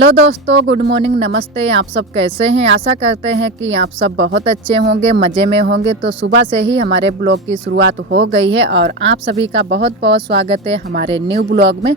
Hello दोस्तों, good morning, नमस्ते। आप सब कैसे हैं? आशा करते हैं कि आप सब बहुत अच्छे होंगे, मज़े में होंगे। तो सुबह से ही हमारे ब्लॉग की शुरुआत हो गई है और आप सभी का बहुत बहुत स्वागत है हमारे न्यू ब्लॉग में।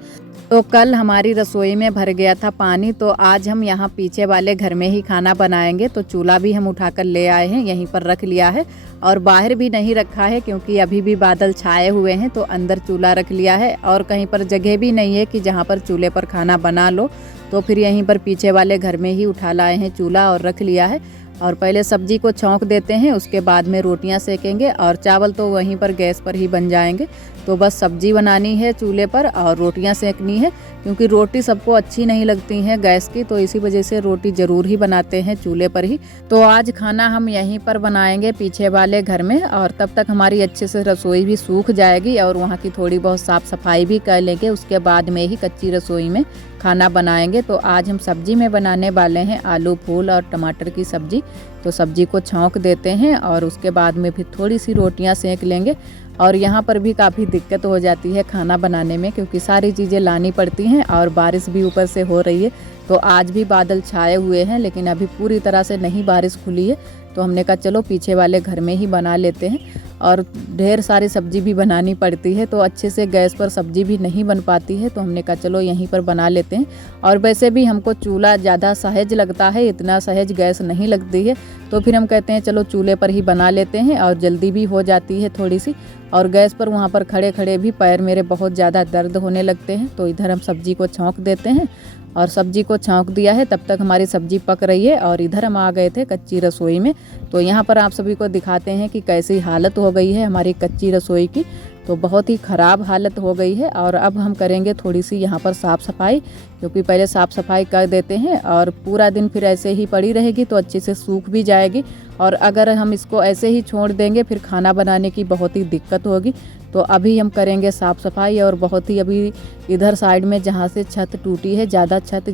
तो कल हमारी रसोई में भर गया था पानी, तो आज हम यहाँ पीछे वाले घर में ही खाना बनाएंगे। तो चूल्हा भी हम उठाकर ले आए हैं, यहीं पर रख लिया है और बाहर भी नहीं रखा है क्योंकि अभी भी बादल छाए हुए हैं। तो अंदर चूल्हा रख लिया है और कहीं पर जगह भी नहीं है कि जहाँ पर चूल्हे पर खाना बना लो, तो फिर यहीं पर पीछे वाले घर में ही उठा लाए हैं चूल्हा और रख लिया है। और पहले सब्जी को छौंक देते हैं, उसके बाद में रोटियां सेकेंगे और चावल तो वहीं पर गैस पर ही बन जाएंगे। तो बस सब्जी बनानी है चूल्हे पर और रोटियां सेकनी है, क्योंकि रोटी सबको अच्छी नहीं लगती हैं गैस की, तो इसी वजह से रोटी ज़रूर ही बनाते हैं चूल्हे पर ही। तो आज खाना हम यहीं पर बनाएंगे पीछे वाले घर में, और तब तक हमारी अच्छे से रसोई भी सूख जाएगी और वहाँ की थोड़ी बहुत साफ़ सफाई भी कर लेंगे। उसके बाद में ही कच्ची रसोई में खाना बनाएंगे। तो आज हम सब्जी में बनाने वाले हैं आलू फूल और टमाटर की सब्जी। तो सब्जी को छौंक देते हैं और उसके बाद में फिर थोड़ी सी रोटियां सेक लेंगे। और यहाँ पर भी काफ़ी दिक्कत हो जाती है खाना बनाने में, क्योंकि सारी चीज़ें लानी पड़ती हैं और बारिश भी ऊपर से हो रही है। तो आज भी बादल छाए हुए हैं, लेकिन अभी पूरी तरह से नहीं बारिश खुली है। तो हमने कहा चलो पीछे वाले घर में ही बना लेते हैं। और ढेर सारी सब्जी भी बनानी पड़ती है, तो अच्छे से गैस पर सब्जी भी नहीं बन पाती है। तो हमने कहा चलो यहीं पर बना लेते हैं। और वैसे भी हमको चूल्हा ज़्यादा सहज लगता है, इतना सहज गैस नहीं लगती है। तो फिर हम कहते हैं चलो चूल्हे पर ही बना लेते हैं और जल्दी भी हो जाती है थोड़ी सी। और गैस पर वहाँ पर खड़े खड़े भी पैर मेरे बहुत ज़्यादा दर्द होने लगते हैं। तो इधर हम सब्जी को छौंक देते हैं और सब्जी को छौंक दिया है, तब तक हमारी सब्जी पक रही है। और इधर हम आ गए थे कच्ची रसोई में। तो यहाँ पर आप सभी को दिखाते हैं कि कैसी हालत हो गई है हमारी कच्ची रसोई की। तो बहुत ही ख़राब हालत हो गई है। और अब हम करेंगे थोड़ी सी यहाँ पर साफ़ सफाई, क्योंकि पहले साफ़ सफाई कर देते हैं और पूरा दिन फिर ऐसे ही पड़ी रहेगी तो अच्छे से सूख भी जाएगी। और अगर हम इसको ऐसे ही छोड़ देंगे फिर खाना बनाने की बहुत ही दिक्कत होगी। तो अभी हम करेंगे साफ़ सफाई। और बहुत ही अभी इधर साइड में जहाँ से छत टूटी है, ज़्यादा छत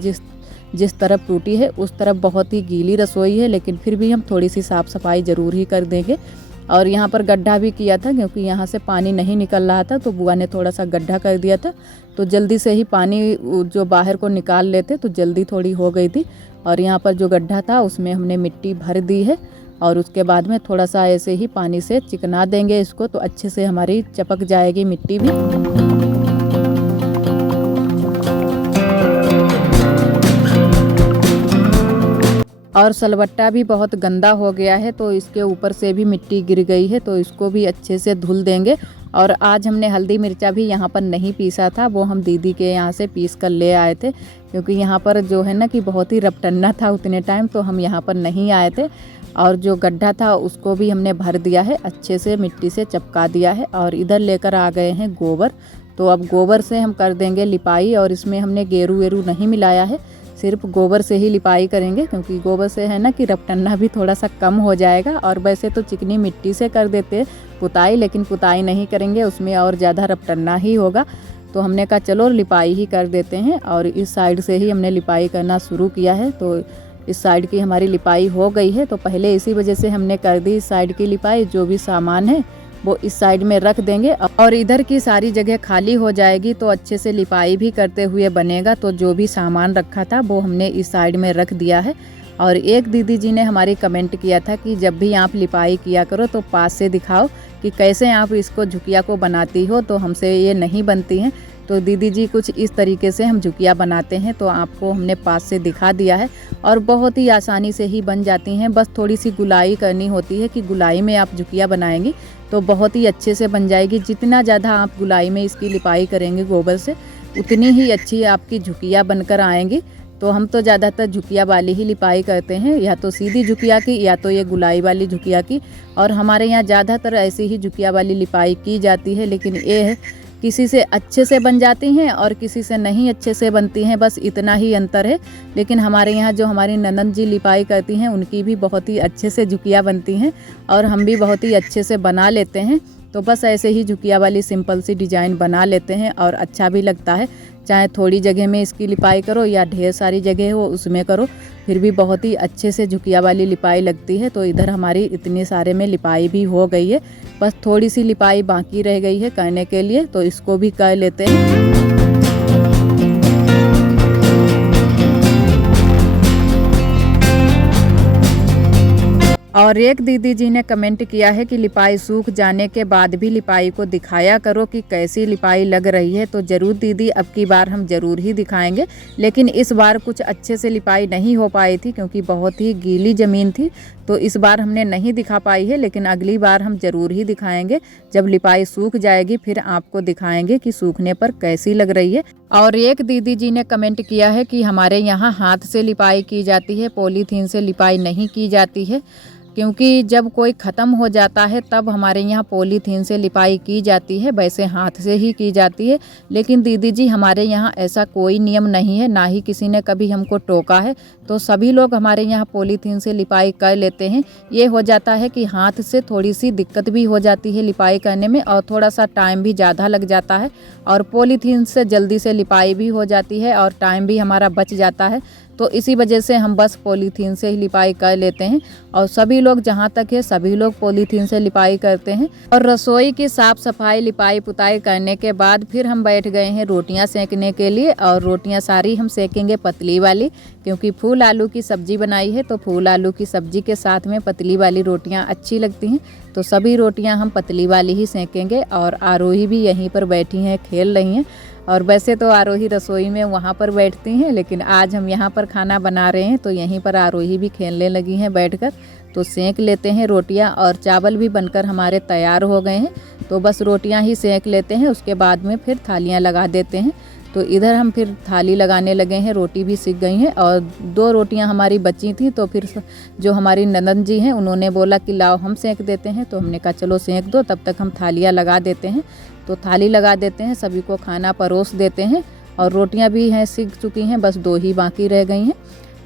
जिस तरफ टूटी है उस तरफ बहुत ही गीली रसोई है, लेकिन फिर भी हम थोड़ी सी साफ़ सफाई ज़रूर ही कर देंगे। और यहाँ पर गड्ढा भी किया था, क्योंकि यहाँ से पानी नहीं निकल रहा था, तो बुआ ने थोड़ा सा गड्ढा कर दिया था। तो जल्दी से ही पानी जो बाहर को निकाल लेते तो जल्दी थोड़ी हो गई थी। और यहाँ पर जो गड्ढा था उसमें हमने मिट्टी भर दी है और उसके बाद में थोड़ा सा ऐसे ही पानी से चिकना देंगे इसको, तो अच्छे से हमारी चपक जाएगी मिट्टी भी। और सलबट्टा भी बहुत गंदा हो गया है, तो इसके ऊपर से भी मिट्टी गिर गई है, तो इसको भी अच्छे से धुल देंगे। और आज हमने हल्दी मिर्चा भी यहाँ पर नहीं पीसा था, वो हम दीदी के यहाँ से पीस कर ले आए थे, क्योंकि यहाँ पर जो है ना कि बहुत ही रपटन्ना था उतने टाइम, तो हम यहाँ पर नहीं आए थे। और जो गड्ढा था उसको भी हमने भर दिया है, अच्छे से मिट्टी से चपका दिया है। और इधर लेकर आ गए हैं गोबर। तो अब गोबर से हम कर देंगे लिपाई, और इसमें हमने गेरू वेरू नहीं मिलाया है, सिर्फ गोबर से ही लिपाई करेंगे, क्योंकि गोबर से है ना कि रपटन्ना भी थोड़ा सा कम हो जाएगा। और वैसे तो चिकनी मिट्टी से कर देते पुताई, लेकिन पुताई नहीं करेंगे, उसमें और ज़्यादा रपटन्ना ही होगा। तो हमने कहा चलो लिपाई ही कर देते हैं। और इस साइड से ही हमने लिपाई करना शुरू किया है। तो इस साइड की हमारी लिपाई हो गई है, तो पहले इसी वजह से हमने कर दी इस साइड की लिपाई। जो भी सामान है वो इस साइड में रख देंगे और इधर की सारी जगह खाली हो जाएगी, तो अच्छे से लिपाई भी करते हुए बनेगा। तो जो भी सामान रखा था वो हमने इस साइड में रख दिया है। और एक दीदी जी ने हमारी कमेंट किया था कि जब भी आप लिपाई किया करो तो पास से दिखाओ कि कैसे आप इसको झुकिया को बनाती हो, तो हमसे ये नहीं बनती हैं। तो दीदी जी कुछ इस तरीके से हम झुकिया बनाते हैं, तो आपको हमने पास से दिखा दिया है। और बहुत ही आसानी से ही बन जाती हैं, बस थोड़ी सी गुलाई करनी होती है कि गुलाई में आप झुकिया बनाएंगी तो बहुत ही अच्छे से बन जाएगी। जितना ज़्यादा आप गुलाई में इसकी लिपाई करेंगे गोबर से, उतनी ही अच्छी आपकी झुकिया बनकर आएंगी। तो हम तो ज़्यादातर झुकिया वाली ही लिपाई करते हैं, या तो सीधी झुकिया की या तो ये गुलाई वाली झुकिया की। और हमारे यहाँ ज़्यादातर ऐसी ही झुकिया वाली लिपाई की जाती है, लेकिन ये है किसी से अच्छे से बन जाती हैं और किसी से नहीं अच्छे से बनती हैं, बस इतना ही अंतर है। लेकिन हमारे यहाँ जो हमारी ननद जी लिपाई करती हैं उनकी भी बहुत ही अच्छे से झुकिया बनती हैं और हम भी बहुत ही अच्छे से बना लेते हैं। तो बस ऐसे ही झुकिया वाली सिंपल सी डिज़ाइन बना लेते हैं और अच्छा भी लगता है। चाहे थोड़ी जगह में इसकी लिपाई करो या ढेर सारी जगह हो उसमें करो, फिर भी बहुत ही अच्छे से झुकिया वाली लिपाई लगती है। तो इधर हमारी इतने सारे में लिपाई भी हो गई है, बस थोड़ी सी लिपाई बाकी रह गई है करने के लिए, तो इसको भी कर लेते हैं। और एक दीदी जी ने कमेंट किया है कि लिपाई सूख जाने के बाद भी लिपाई को दिखाया करो कि कैसी लिपाई लग रही है। तो ज़रूर दीदी, अब की बार हम ज़रूर ही दिखाएंगे, लेकिन इस बार कुछ अच्छे से लिपाई नहीं हो पाई थी क्योंकि बहुत ही गीली ज़मीन थी, तो इस बार हमने नहीं दिखा पाई है। लेकिन अगली बार हम ज़रूर ही दिखाएंगे, जब लिपाई सूख जाएगी फिर आपको दिखाएंगे कि सूखने पर कैसी लग रही है। और एक दीदी जी ने कमेंट किया है कि हमारे यहाँ हाथ से लिपाई की जाती है, पॉलीथीन से लिपाई नहीं की जाती है, क्योंकि जब कोई ख़त्म हो जाता है तब हमारे यहाँ पॉलीथीन से लिपाई की जाती है, वैसे हाथ से ही की जाती है। लेकिन दीदी जी, हमारे यहाँ ऐसा कोई नियम नहीं है, ना ही किसी ने कभी हमको टोका है, तो सभी लोग हमारे यहाँ पॉलीथीन से लिपाई कर लेते हैं। ये हो जाता है कि हाथ से थोड़ी सी दिक्कत भी हो जाती है लिपाई करने में, और थोड़ा सा टाइम भी ज़्यादा लग जाता है, और पॉलीथीन से जल्दी से लिपाई भी हो जाती है और टाइम भी हमारा बच जाता है। तो इसी वजह से हम बस पॉलीथीन से ही लिपाई कर लेते हैं, और सभी लोग, जहाँ तक है सभी लोग पॉलीथीन से लिपाई करते हैं। और रसोई की साफ़ सफाई लिपाई पुताई करने के बाद फिर हम बैठ गए हैं रोटियां सेकने के लिए। और रोटियां सारी हम सेकेंगे पतली वाली, क्योंकि फूल आलू की सब्ज़ी बनाई है, तो फूल आलू की सब्ज़ी के साथ में पतली वाली रोटियाँ अच्छी लगती हैं। तो सभी रोटियाँ हम पतली वाली ही सेकेंगे। और आरोही भी यहीं पर बैठी हैं, खेल रही हैं। और वैसे तो आरोही रसोई में वहाँ पर बैठती हैं, लेकिन आज हम यहाँ पर खाना बना रहे हैं तो यहीं पर आरोही भी खेलने लगी हैं बैठकर। तो सेंक लेते हैं रोटियाँ, और चावल भी बनकर हमारे तैयार हो गए हैं। तो बस रोटियाँ ही सेंक लेते हैं, उसके बाद में फिर थालियाँ लगा देते हैं। तो इधर हम फिर थाली लगाने लगे हैं, रोटी भी सीख गई हैं, और 2 रोटियां हमारी बची थी। तो फिर जो हमारी ननद जी हैं उन्होंने बोला कि लाओ हम सेंक देते हैं, तो हमने कहा चलो सेंक दो, तब तक हम थालियां लगा देते हैं। तो थाली लगा देते हैं, सभी को खाना परोस देते हैं। और रोटियां भी हैं सीख चुकी हैं, बस 2 ही बाकी रह गई हैं।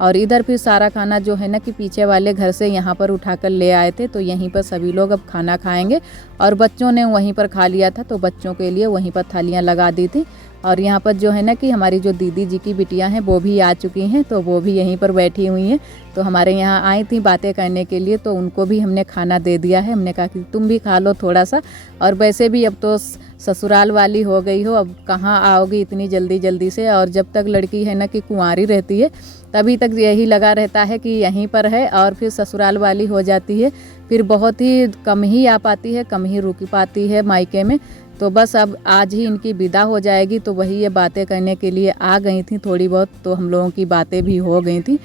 और इधर फिर सारा खाना जो है ना कि पीछे वाले घर से यहाँ पर उठाकर ले आए थे, तो यहीं पर सभी लोग अब खाना खाएंगे। और बच्चों ने वहीं पर खा लिया था, तो बच्चों के लिए वहीं पर थालियाँ लगा दी थी। और यहाँ पर जो है ना कि हमारी जो दीदी जी की बिटियाँ हैं वो भी आ चुकी हैं, तो वो भी यहीं पर बैठी हुई हैं। तो हमारे यहाँ आई थी बातें करने के लिए, तो उनको भी हमने खाना दे दिया है। हमने कहा कि तुम भी खा लो थोड़ा सा, और वैसे भी अब तो ससुराल वाली हो गई हो, अब कहाँ आओगी इतनी जल्दी जल्दी से। और जब तक लड़की है ना कि कुंवारी रहती है तभी तक यही लगा रहता है कि यहीं पर है, और फिर ससुराल वाली हो जाती है फिर बहुत ही कम ही आ पाती है, कम ही रुक पाती है मायके में। तो बस अब आज ही इनकी विदा हो जाएगी, तो वही ये बातें करने के लिए आ गई थी थोड़ी बहुत। तो हम लोगों की बातें भी हो गई थी,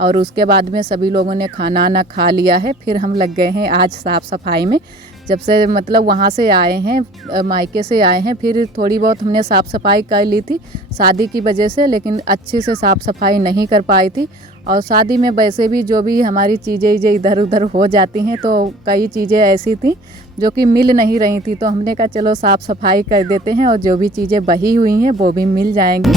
और उसके बाद में सभी लोगों ने खाना ना खा लिया है। फिर हम लग गए हैं आज साफ़ सफाई में। जब से मतलब वहाँ से आए हैं, मायके से आए हैं, फिर थोड़ी बहुत हमने साफ़ सफाई कर ली थी शादी की वजह से, लेकिन अच्छे से साफ़ सफाई नहीं कर पाई थी। और शादी में वैसे भी जो भी हमारी चीज़ें इधर उधर हो जाती हैं, तो कई चीज़ें ऐसी थी जो कि मिल नहीं रही थी, तो हमने कहा चलो साफ़ सफाई कर देते हैं, और जो भी चीज़ें बही हुई हैं वो भी मिल जाएंगी।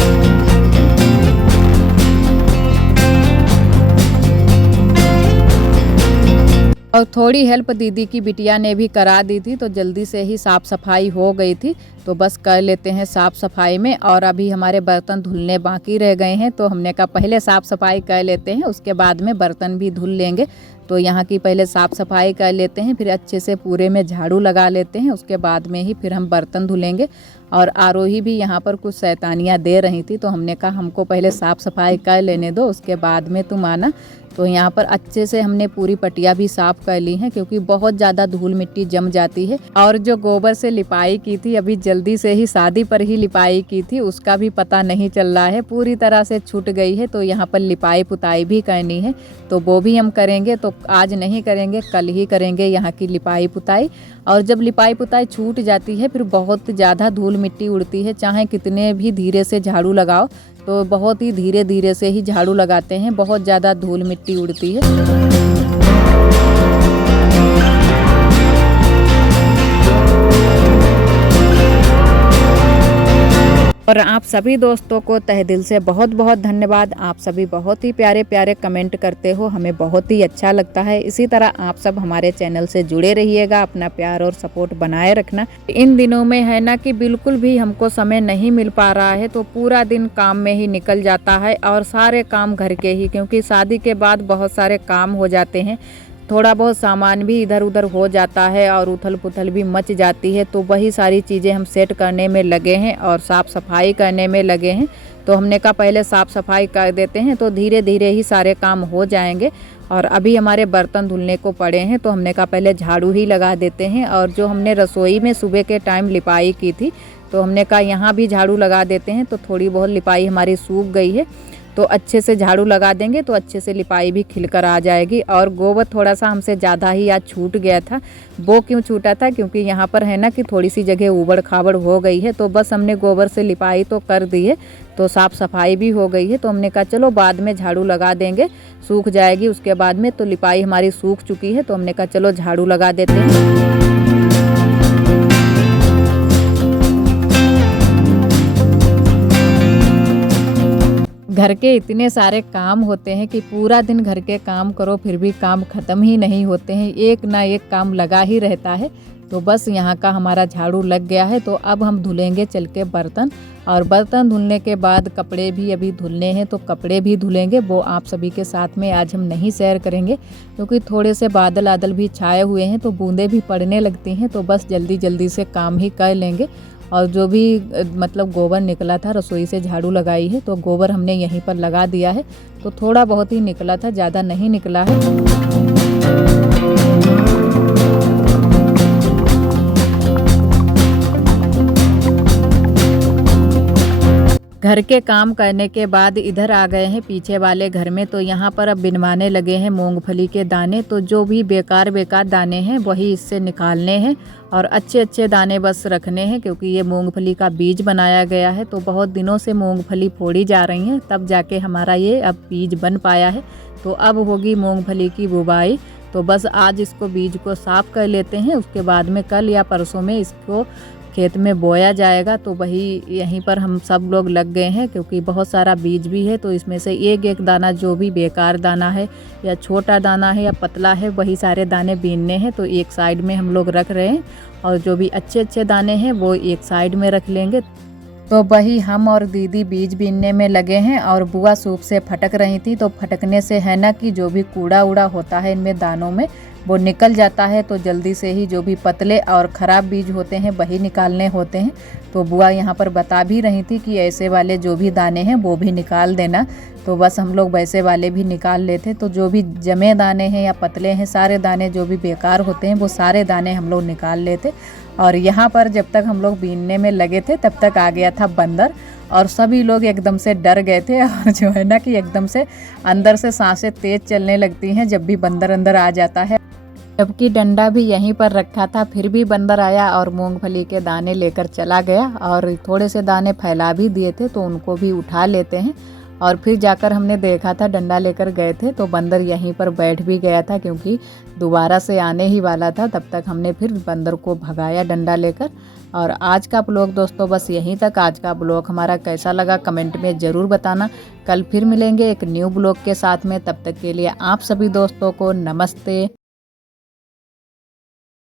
और थोड़ी हेल्प दीदी की बिटिया ने भी करा दी थी, तो जल्दी से ही साफ़ सफाई हो गई थी। तो बस कर लेते हैं साफ़ सफाई में। और अभी हमारे बर्तन धुलने बाकी रह गए हैं, तो हमने कहा पहले साफ़ सफाई कर लेते हैं, उसके बाद में बर्तन भी धुल लेंगे। तो यहाँ की पहले साफ़ सफाई कर लेते हैं, फिर अच्छे से पूरे में झाड़ू लगा लेते हैं, उसके बाद में ही फिर हम बर्तन धुलेंगे। और आरोही भी यहाँ पर कुछ शैतानियाँ दे रही थी, तो हमने कहा हमको पहले साफ़ सफाई कर लेने दो, उसके बाद में तुम आना। तो यहाँ पर अच्छे से हमने पूरी पटिया भी साफ़ कर ली हैं, क्योंकि बहुत ज़्यादा धूल मिट्टी जम जाती है। और जो गोबर से लिपाई की थी, अभी जल्दी से ही शादी पर ही लिपाई की थी, उसका भी पता नहीं चल रहा है, पूरी तरह से छूट गई है। तो यहाँ पर लिपाई पुताई भी करनी है, तो वो भी हम करेंगे। तो आज नहीं करेंगे, कल ही करेंगे यहाँ की लिपाई पुताई। और जब लिपाई पुताई छूट जाती है फिर बहुत ज़्यादा धूल मिट्टी उड़ती है, चाहे कितने भी धीरे से झाड़ू लगाओ, तो बहुत ही धीरे धीरे से ही झाड़ू लगाते हैं, बहुत ज़्यादा धूल मिट्टी उड़ती है। और आप सभी दोस्तों को तहे दिल से बहुत बहुत धन्यवाद। आप सभी बहुत ही प्यारे प्यारे कमेंट करते हो, हमें बहुत ही अच्छा लगता है। इसी तरह आप सब हमारे चैनल से जुड़े रहिएगा, अपना प्यार और सपोर्ट बनाए रखना। इन दिनों में है ना कि बिल्कुल भी हमको समय नहीं मिल पा रहा है, तो पूरा दिन काम में ही निकल जाता है, और सारे काम घर के ही, क्योंकि शादी के बाद बहुत सारे काम हो जाते हैं, थोड़ा बहुत सामान भी इधर उधर हो जाता है, और उथल पुथल भी मच जाती है। तो वही सारी चीज़ें हम सेट करने में लगे हैं और साफ़ सफाई करने में लगे हैं। तो हमने कहा पहले साफ़ सफाई कर देते हैं, तो धीरे धीरे ही सारे काम हो जाएंगे। और अभी हमारे बर्तन धुलने को पड़े हैं, तो हमने कहा पहले झाड़ू ही लगा देते हैं। और जो हमने रसोई में सुबह के टाइम लिपाई की थी, तो हमने कहा यहाँ भी झाड़ू लगा देते हैं। तो थोड़ी बहुत लिपाई हमारी सूख गई है, तो अच्छे से झाड़ू लगा देंगे तो अच्छे से लिपाई भी खिलकर आ जाएगी। और गोबर थोड़ा सा हमसे ज़्यादा ही आज छूट गया था। वो क्यों छूटा था, क्योंकि यहाँ पर है ना कि थोड़ी सी जगह ऊबड़ खाबड़ हो गई है, तो बस हमने गोबर से लिपाई तो कर दी है, तो साफ़ सफाई भी हो गई है। तो हमने कहा चलो बाद में झाड़ू लगा देंगे, सूख जाएगी उसके बाद में। तो लिपाई हमारी सूख चुकी है, तो हमने कहा चलो झाड़ू लगा देते हैं। घर के इतने सारे काम होते हैं कि पूरा दिन घर के काम करो फिर भी काम ख़त्म ही नहीं होते हैं, एक ना एक काम लगा ही रहता है। तो बस यहाँ का हमारा झाड़ू लग गया है। तो अब हम धुलेंगे चल के बर्तन, और बर्तन धुलने के बाद कपड़े भी अभी धुलने हैं, तो कपड़े भी धुलेंगे। वो आप सभी के साथ में आज हम नहीं शेयर करेंगे, क्योंकि थोड़े से बादल आदल भी छाए हुए हैं, तो बूंदें भी पड़ने लगती हैं। तो बस जल्दी जल्दी से काम ही कर लेंगे। और जो भी मतलब गोबर निकला था, रसोई से झाड़ू लगाई है तो गोबर हमने यहीं पर लगा दिया है। तो थोड़ा बहुत ही निकला था, ज़्यादा नहीं निकला है। घर के काम करने के बाद इधर आ गए हैं पीछे वाले घर में। तो यहाँ पर अब बिनवाने लगे हैं मूंगफली के दाने। तो जो भी बेकार दाने हैं वही इससे निकालने हैं, और अच्छे अच्छे दाने बस रखने हैं, क्योंकि ये मूंगफली का बीज बनाया गया है। तो बहुत दिनों से मूंगफली फोड़ी जा रही हैं, तब जाके हमारा ये अब बीज बन पाया है। तो अब होगी मूंगफली की बुवाई। तो बस आज इसको बीज को साफ़ कर लेते हैं, उसके बाद में कल या परसों में इसको खेत में बोया जाएगा। तो वही यहीं पर हम सब लोग लग गए हैं, क्योंकि बहुत सारा बीज भी है। तो इसमें से एक एक दाना जो भी बेकार दाना है या छोटा दाना है या पतला है, वही सारे दाने बीनने हैं। तो एक साइड में हम लोग रख रहे हैं, और जो भी अच्छे अच्छे दाने हैं वो एक साइड में रख लेंगे। तो वही हम और दीदी बीज बीनने में लगे हैं, और बुआ सूप से फटक रही थी। तो फटकने से है ना कि जो भी कूड़ा उड़ा होता है इनमें दानों में वो निकल जाता है। तो जल्दी से ही जो भी पतले और ख़राब बीज होते हैं वही निकालने होते हैं। तो बुआ यहाँ पर बता भी रही थी कि ऐसे वाले जो भी दाने हैं वो भी निकाल देना। तो बस हम लोग वैसे वाले भी निकाल लेते। तो जो भी जमे दाने हैं या पतले हैं, सारे दाने जो भी बेकार होते हैं वो सारे दाने हम लोग निकाल लेते। और यहाँ पर जब तक हम लोग बीनने में लगे थे तब तक आ गया था बंदर, और सभी लोग एकदम से डर गए थे। और जो है ना कि एकदम से अंदर से सांसें तेज़ चलने लगती हैं जब भी बंदर अंदर आ जाता है। जबकि डंडा भी यहीं पर रखा था, फिर भी बंदर आया और मूंगफली के दाने लेकर चला गया। और थोड़े से दाने फैला भी दिए थे, तो उनको भी उठा लेते हैं। और फिर जाकर हमने देखा था, डंडा लेकर गए थे तो बंदर यहीं पर बैठ भी गया था, क्योंकि दोबारा से आने ही वाला था। तब तक हमने फिर बंदर को भगाया डंडा लेकर। और आज का ब्लॉग दोस्तों बस यहीं तक। आज का ब्लॉग हमारा कैसा लगा कमेंट में ज़रूर बताना। कल फिर मिलेंगे एक न्यू ब्लॉग के साथ में। तब तक के लिए आप सभी दोस्तों को नमस्ते।